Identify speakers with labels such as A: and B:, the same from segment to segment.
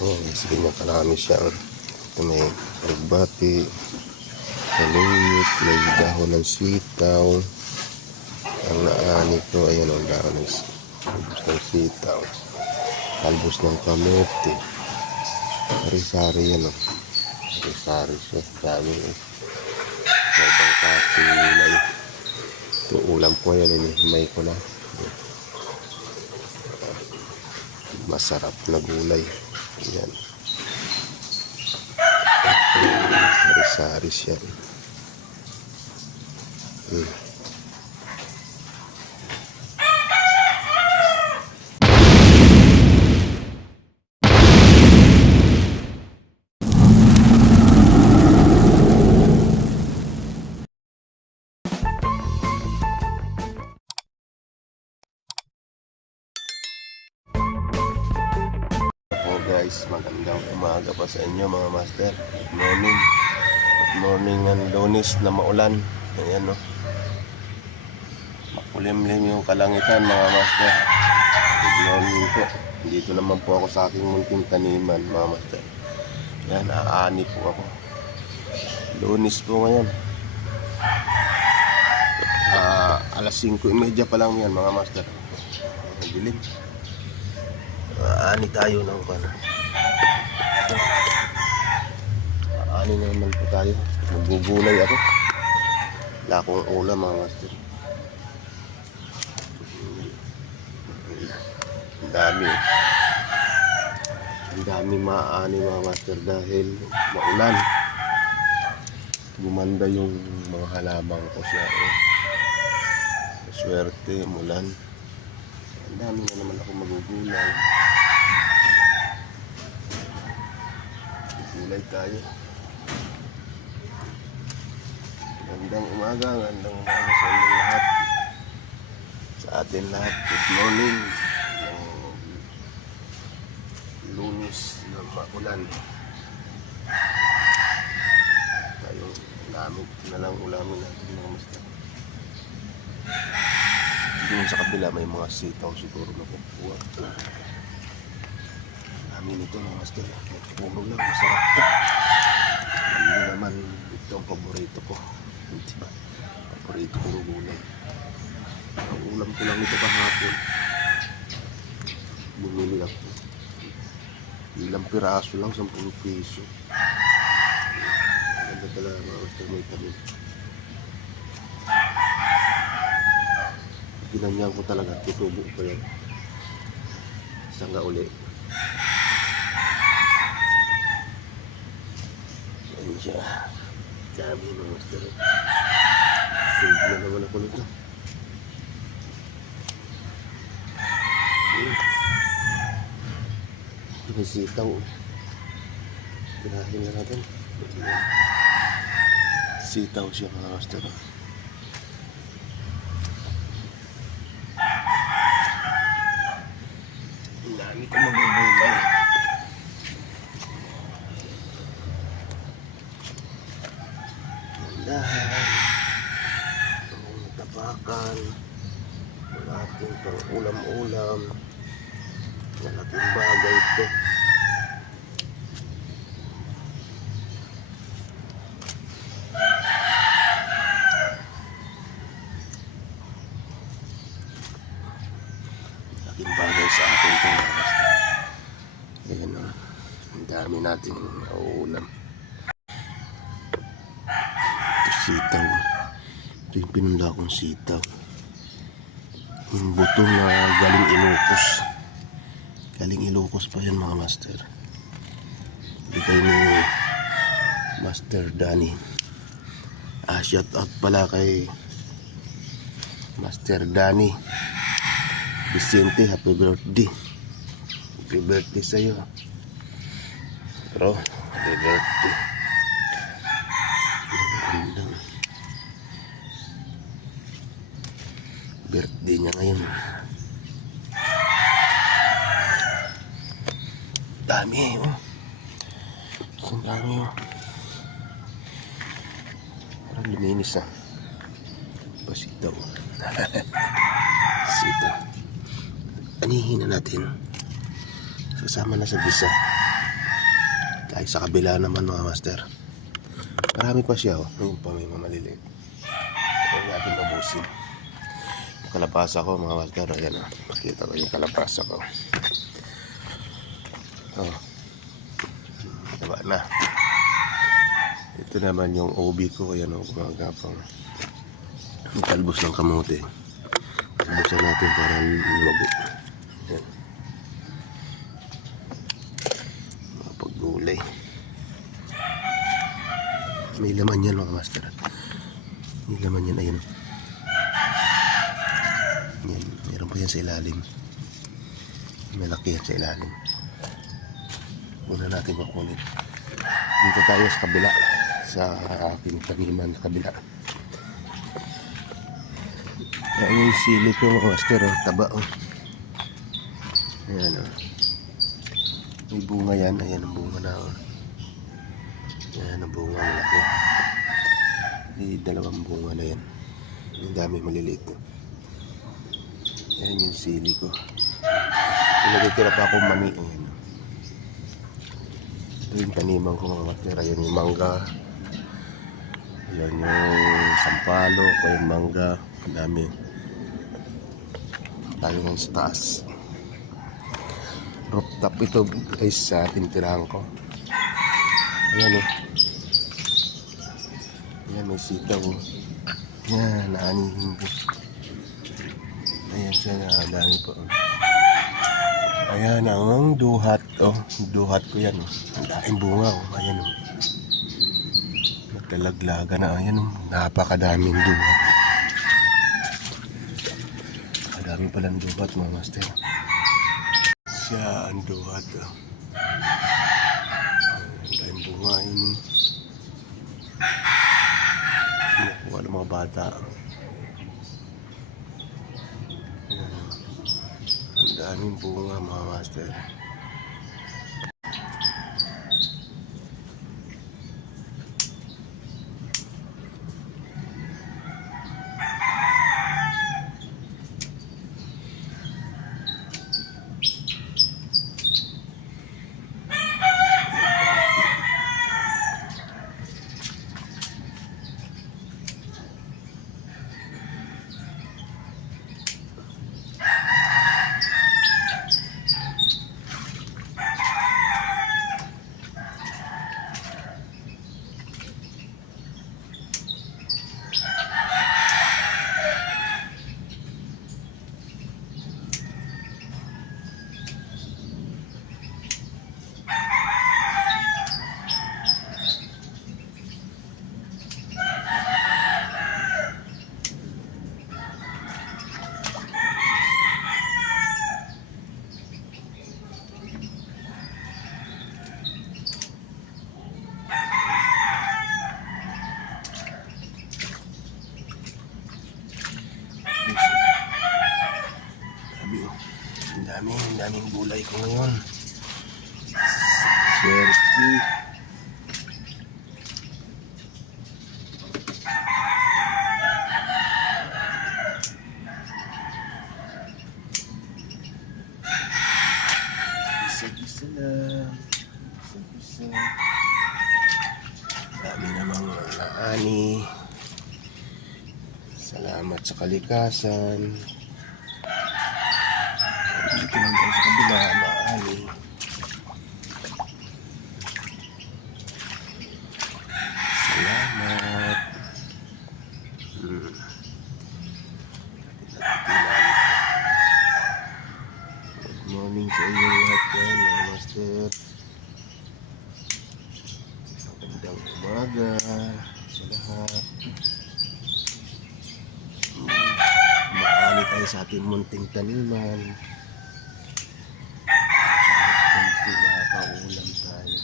A: Ayan, sige niya karami siya. Ito may rigbati, saluyot, may dahon ng sitaw. Ang naani ko, ayan ang dahon ng s- talbos ng sitaw. Talbos ng kamote. Sari-sari yan o. Sari-sari siya. Dami eh. Ibang kasi ulay. Ito ulam ko yan, inihimay ko na. Masarap na gulay. Yan. Sari-sari siya. Hmm. Guys, magandang umaga pa sa inyo mga master. Good morning. Good morning ng lunes na maulan. Ayan no. Makulimlim yung kalangitan mga master. Good morning po. Dito naman po ako sa aking munting taniman mga master. Yan, aani po ako. Lunes po ngayon. Ah, alas 5.30 pa lang yan mga master. Dilim. Aani tayo ng kan. Aani na naman po tayo. Magbubulay ako. Wala akong ulam mga master. Ang dami. Ang dami maaani mga master dahil maulan. Gumanda yung mga halabang ko siya. Eh. Swerte, mulan. Ang dami na naman ako magugulay. Gulay tayo. Gandang umaga, gandang umaga sa inyo lahat. Sa atin lahat, good morning. Ng lunis na makulan. Tayo, gamit na lang ulamin natin mga master. Doon sa kabila may mga sitaw siguro na kukuha. Dami nito mga master. Puro lang, masarap to. Hindi naman ito ang paborito ko. Hindi ba? Paborito ko ng gulay. Ang ulam ko lang ito kahapon. Bumili ako. Ilang piraso lang, 10 piso. Ganda talaga mga master may tanim. Ginanyan ko talaga, tutubo ko yan. Nga uli? Ayan siya. Dami mga master. Sulog na naman ako nito. Ayan. Pinisitaw. Tirahin na natin. Sitaw siya mga master. Ang dami ko magugulay. Dahan. Ang tapakan. Ang ating pang ulam-ulam. Malaking bagay ito. Malaking bagay sa ating mga basta. Ayan o. Ang dami nating nauulam. Ito sitaw. Ito yung pinula kong sitaw. Yung buto na galing Ilocos. Galing Ilocos pa yan mga master. Bigay ni Master Danny. Ah, shout out pala kay Master Danny. Vicente, happy birthday. Happy birthday sa'yo. Bro, happy birthday. Ang Birthday niya ngayon. Dami oh. Ang dami oh. Parang luminis ah. Pasitaw. Sitaw. Anihin na natin. Sasama na sa bisa. Ay, sa kabila naman mga master. Marami pa siya, oh. Ayun pa, may mga maliliit. Huwag natin mabusin. Yung kalapasa ko, mga master, ayan, oh. Makita ko yung kalapasa ko. Oh. Diba na. Ito naman yung OB ko, ayan, oh, gumagapang. Yung talbos ng kamote. Talbosan natin para lumago. Ayan. Mga paggulay. May laman yan mga master. May laman yan, ayun. Yan, meron pa yan sa ilalim. Malaki yan sa ilalim. Una natin kukunin. Dito tayo sa kabila. Sa aking taniman sa kabila. Ayan yung sili ko mga master. Oh. Taba oh. Ayan oh. May bunga yan. Ayan ang bunga na oh. Yan ang bunga malaki. May dalawang bunga na yan. Ang dami maliliit. oh. Yan yung sili ko. Pinagkikira pa akong mani. Ayan. Ito yung taniman ko mga matira. Yan yung mangga. Yan yung sampalo. O yung mangga. Ang dami. Tayo ngayon sa taas. Rooftop ito guys sa tinitirahan ko. Ayan oh. Ayan, may sitaw. Ayan, naanihin ko. Ayan siya, nakadami po. oh. Ayan, ang duhat. Oh, duhat ko yan. Oh. Ang daing bunga. Oh. Ayan oh. Naglalaglaga na. Ayan oh. Napakadaming duhat. Nakadami palang duhat mga master. Siya ang duhat. Oh. Ang daming bunga yun. oh. Kinukuha ng mga bata. Ayan. Daming bunga mga master. Ang dami, ang daming gulay ko ngayon. Swerte. Isa-isa lang. Isa-isa. Dami namang naani. Salamat sa kalikasan. Dito lang tayo sa kabila, maani. Salamat. Hmm. Good morning sa inyo lahat yan, mga master. Magandang umaga sa lahat. Hmm. Tayo sa ating munting taniman. Kahit kunti nakakaulam tayo.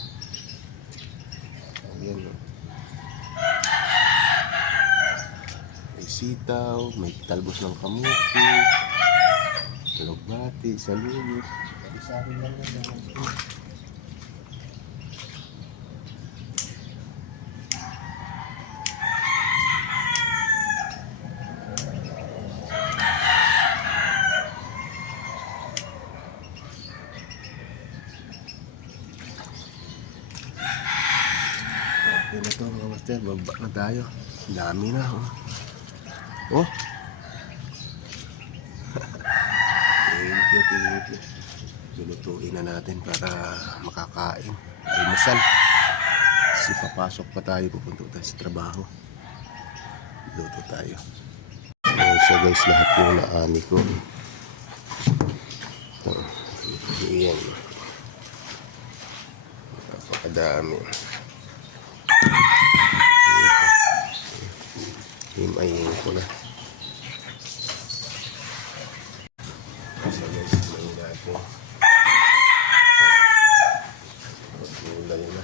A: Ayan o. May sitaw, may talbos ng kamuti, lugbati, saluyot. Sari-sari lang yan. Okay na to mga master. Baba na tayo. Dami na. Oh. Oh. thank you, thank you. Lulutuin na natin para makakain. Almusal. Kasi papasok pa tayo. Pupunta tayo sa trabaho. Luto tayo. Ayan siya guys. Lahat yung naani ko. Ayan. Napakadami. Himayin ko na. So guys, himayin natin. Gulay na.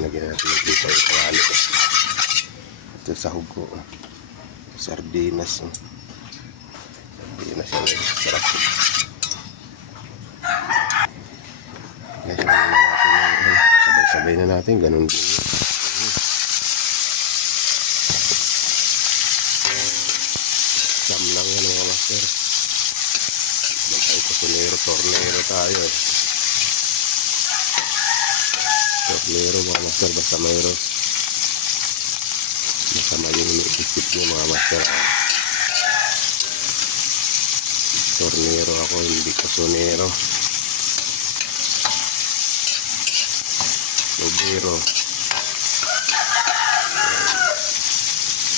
A: Lagyan natin yung dito yung kawali. Ito sahog ko. Sardinas. oh. Sardinas yan. Guys. Guys, lagyan na natin yung ano, sabay-sabay na natin. Ganun din. Sam lang yan mga master. Naman tayo kusinero, tornero tayo. Tornero mga master basta mayroon. Masama yung iniisip niyo mga master. ah. Tornero ako, hindi kusonero. Tubero.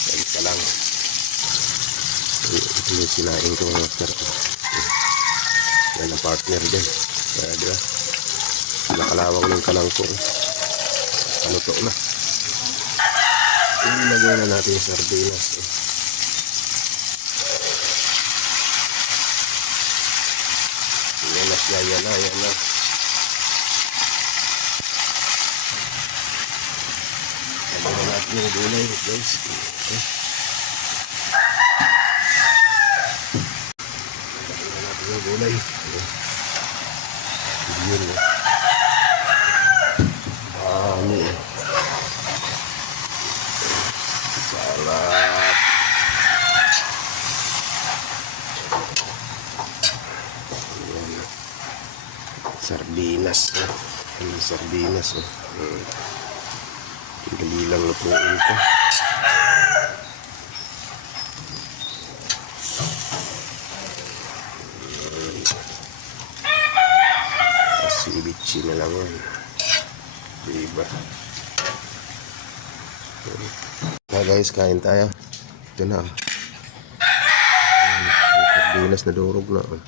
A: Balik ka lang. Yung sinain ko master. Yan ang partner din. Kaya diba? Nakalawang ng kalangkong. Ano to na? Ilagay na natin yung sardinas. Eh. Yan yan na, yan na. Lagyan na natin yung gulay, guys. Lagyan na natin yung gulay. Eh. Yun, eh. Dami eh. Sarap. Ayan. Sardinas. Oh. Ano sardinas. Oh. Hmm. Dali lang lutuin ko. Asibichi na lang yan. Diba? Na guys, kain tayo. Ito na. Ayan, Yung sardinas na durog na. oh.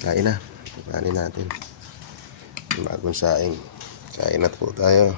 A: Kain na. Kain natin. Bagong saing. Kain na po tayo.